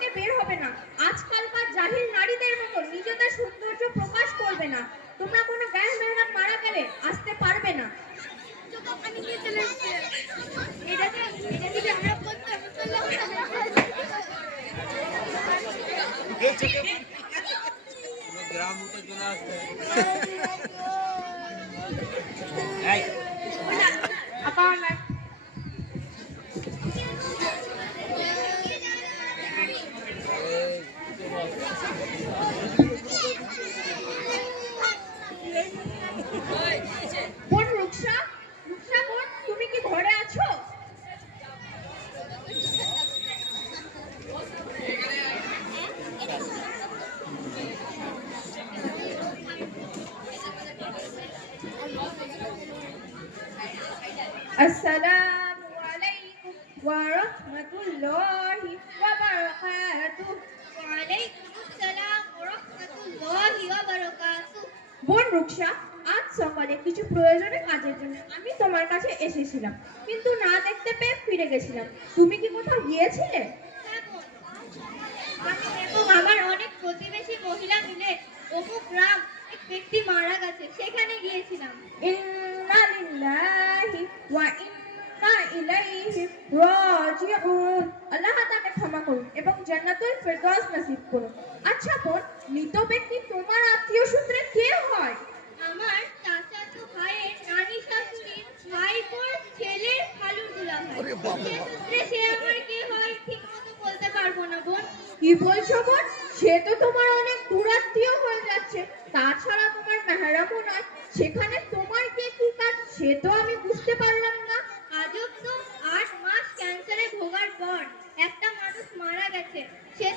থেকে বের হবে না। আজকালকার জাহিল নারীদের মতো নিজেদের সৌন্দর্য প্রকাশ করবে না। তোমরা কোনো গায়ে মেহরাত মারা গেলে আসতে পারবে না। গ্রাম উঠে চলে আসবে। বোন রুকসা, রুকসা বোন, তুমি কি ঘরে আছো? আসসালামু আলাইকুম ওয়া রাহমাতুল্লাহি ওয়া বারাকাতুহু। বোন রুকসা, আজ সকালে কিছু প্রয়োজনে কাজের জন্য আমি তোমার কাছে এসেছিলাম, কিন্তু না দেখতে পেয়ে ফিরে গেছিলাম। তুমি কি কোথাও গিয়েছিলে? আমি এবং আমার অনেক প্রতিবেশী মহিলা মিলে অমুক গ্রাম এক ব্যক্তি মারা গেছে, সেখানে গিয়েছিলাম। ইন্না লিল্লাহি ওয়া ইন্না ইলাইহি রাজিউন। আল্লাহ তাকে ক্ষমা করুন এবং জান্নাতুল ফেরদৌস নসিব করুন। আচ্ছা বোন, মৃত ব্যক্তি তোমার আত্মীয় সূত্রে কে হয়? আমার চাচাতো ভাইয়ের নানি শাশুড়ির ভাইপোর ছেলের খালুর দুলাভাই। সে সূত্রে সে আমার কে হয় ঠিক মতো বলতে পারবো না বোন। কি বলছো বোন? সে তো তোমার অনেক দূরাত্মীয় হয়ে যাচ্ছে। তাছাড়া তোমার মেহরামও নয়। সেখানে তোমার কে কি কাজ সে তো আমি বুঝতে পারলাম না। আজব তো, 8 মাস ক্যান্সারে ভোগার পর একটা মানুষ মারা গেছে। সে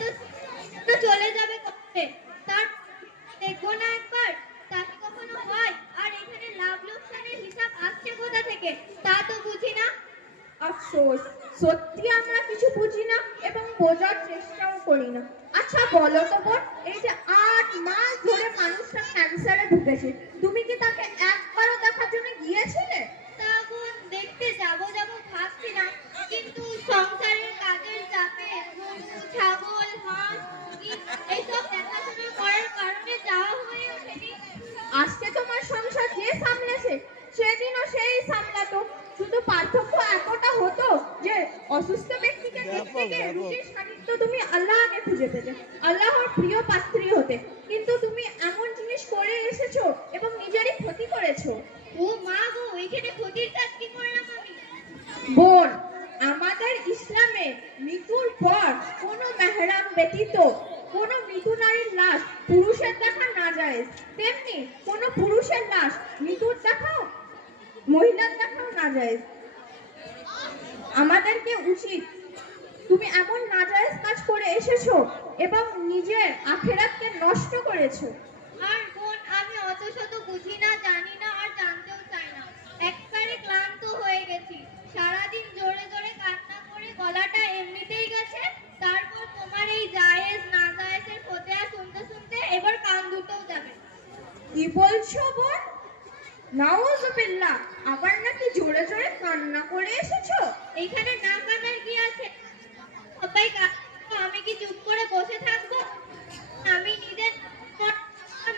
তো চলে যাবে কবে? তার দেখবো না একবার? তা কি কখনো হয়? আর এখানে লাভ লোকসানের হিসাব আসছে কোথা থেকে তা তো বুঝি না। আফসোস, সত্যি আমরা কিছু বুঝি না এবং বোঝার চেষ্টাও করি না। আচ্ছা বলো তো বোন, এই যে 8 মাস ধরে মানুষটা ক্যান্সারে ভুগেছে, তুমি কি তাকে একবারও দেখার জন্য গিয়েছিলে? তা বোন, দেখতে যাবো ভাবছিলাম, কিন্তু সংসারের কাজের চাপে গরু, ছাগল, হাঁস, মুরগি এইসব দেখাশোনা করার কারণে যাওয়া হয়ে ওঠেনি। আজকে তোমার সংসার যে সামলেছে সেদিনও সেই সামলাতো, শুধু পার্থক্য এতটা হতো যে অসুস্থ ব্যক্তিকে দেখতে গিয়ে রুটির সান্নিধ্য তুমি আল্লাহকে খুঁজে পেতে, আল্লাহর প্রিয় পাত্রী হতে। কিন্তু তুমি এমন জিনিস করে এসেছো এবং নিজেরই ক্ষতি করেছো। ও মা গো, এখানে ক্ষতির কাজ কি করলাম আমি? বোন, আমাদের ইসলামে মৃত্যুর পর কোনো মেহরাম ব্যতীত কোনো মৃত নারীর লাশ পুরুষের দেখা না যায়, তেমনি কোনো পুরুষের লাশ মৃত্যুর দেখাও মহিলার দেখাও না যায়। আমাদেরকে উচিত, তুমি এমন নাজায়েজ কাজ করে এসেছো এবং নিজের আখিরাতকে নষ্ট করেছো। আর বোন, আমি অত শত বুঝি না, জানি না, আর জানতেও চাই না। একবারে ক্লান্ত হয়ে গেছি। সারাদিন জোরে জোরে কান্না করে গলাটা এমনিতেই গেছে, তারপর তোমার এই জায়েজ না জায়েজের ফতোয়া শুনতে শুনতে এবার কান দুটোও যাবে। কি বলছো বোন? নাউযুবিল্লাহ, আবার নাকি জোরে জোরে কান্না করে এসেছো? এখানে না কান্নার কি আছে? সবাই কাঁদছে, আমি কি চুপ করে বসে থাকবো? আমি নিজের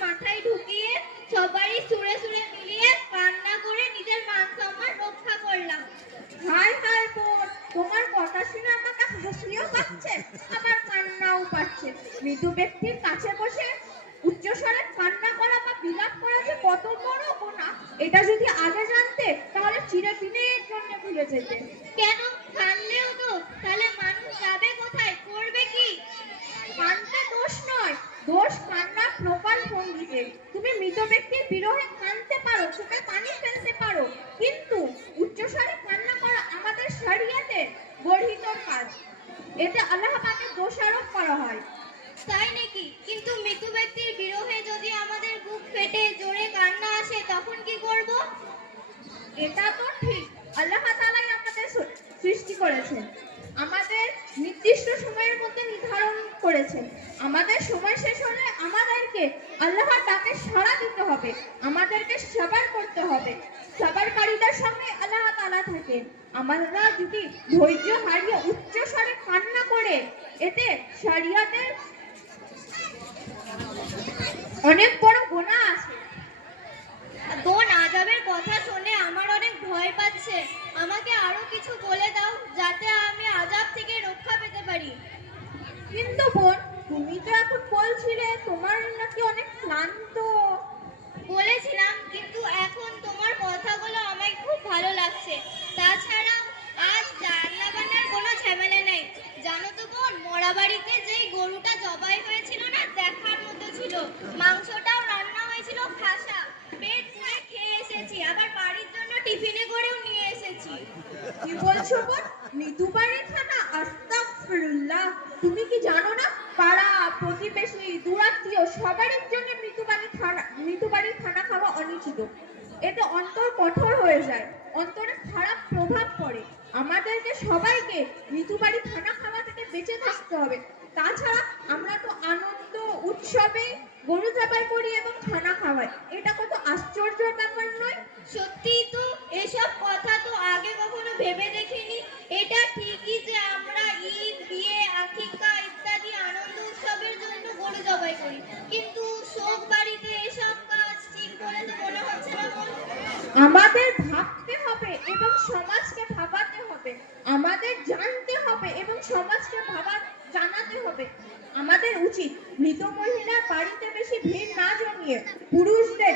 মাথায় ঢুকিয়ে সবারই সুরে সুরে মিলিয়ে কান্না করে নিজের মান সম্মান রক্ষা করলাম। হায় হায় বোন, তোমার কথা শুনে আমাকে হাসিও পাচ্ছে আবার কান্নাও পাচ্ছে। মৃত ব্যক্তির কাছে বসে উচ্চস্বরে কান্না করা বা বিলাপ করা যে কত বড় গুনাহ, এটা যদি আগে জানতে তাহলে চিরদিনের জন্য ভুলে যেতে। কেন? কানলেও তো তাহলে মানুষ যাবে কোথায়, করবে কি? কান্না দোষ নয়, দোষ কান্নার প্রকার ভঙ্গিতে। তুমি মৃত ব্যক্তির বিরহে কাঁদতে পারো, চোখে পানি ফেলতে পারো, কিন্তু উচ্চস্বরে কান্না করা আমাদের শরিয়তে বর্হিত কাজ। এতে আল্লাহ পাকের দোষারোপ করা হয়। তাই নাকি? কিন্তু মৃত ব্যক্তির বিরহে যদি আমাদের বুক ফেটে জোরে কান্না আসে তখন কি করব? এটা তো ঠিক, আল্লাহ তাআলাই আমাদের সৃষ্টি করেছেন, আমাদের নির্দিষ্ট সময়ের মধ্যে নির্ধারণ করেছেন। আমাদের সময় শেষ হলে আমাদেরকে আল্লাহর ডাকে সাড়া দিতে হবে, আমাদেরকে সবার করতে হবে। সাবরকারীদের সঙ্গে আল্লাহ তাআলা থাকেন। আমরা যদি ধৈর্য হারিয়ে উচ্চ স্বরে কান্না করে, এতে শরিয়তের অনেক বড় গুনাহ আছে। বোন, আজাবের কথা শুনে আমার অনেক ভয় পাচ্ছে। আমাকে আরো কিছু বলে দাও যাতে আমি আজাব থেকে রক্ষা পেতে পারি। কিন্তু বোন, তুমি তো এখন বলছিলে তোমার নাকি অনেক ক্লান্ত। বলেছিলাম, কিন্তু এখন তোমার কথাগুলো আমায় খুব ভালো লাগছে। তাছাড়াও আজ রান্না বান্নার কোনো ঝামেলা নেই। জানো তো বোন, মরা বাড়িতে যেই গরুটা জবাই হয়েছিল না, দেখার মতো ছিল। মাংসটাও রান্না হয়েছিল খাসা। পেট পুরে খেয়ে এসেছি, আবার বাড়ির জন্য টিফিনে করেও নিয়ে এসেছি। কি বলছো বোন? মৃত্যুবাড়ি খানা? আস্তাগফিরুল্লাহ। তুমি কি জানো না, পাড়া প্রতিবেশী দূরাত্মীয় সবারই জন্য মৃত্যুবাড়ির খানা খাওয়া অনুচিত। এতে অন্তর কঠোর হয়ে যায়, অন্তরে খারাপ প্রভাব পড়ে। আমাদেরকে সবাইকে মৃত্যুবাড়ি খানা খাওয়া থেকে বেঁচে থাকতে হবে। তাছাড়া আমরা তো আনন্দ উৎসবে গরু জবাই করি এবং খানা খাওয়াই, এটা কত আশ্চর্যের ব্যাপার নয়? সত্যিই তো, এসব কথা তো আগে কখনো ভেবে দেখিনি। এটা ঠিকই যে আমরা ঈদ, বিয়ে, আকিকা ইত্যাদি আনন্দ উৎসবের জন্য গরু জবাই করি, কিন্তু শোক বাড়িতে এসব কাজ ঠিক বলে তো মনে হচ্ছে না বোন। আমাদের ভাবতে হবে এবং সমাজকে ভাবাতে হবে। আমাদের জানতে হবে এবং সমাজকে জানাতে হবে। আমাদের উচিত মৃত মহিলার বাড়িতে বেশি ভিড় না জমিয়ে পুরুষদের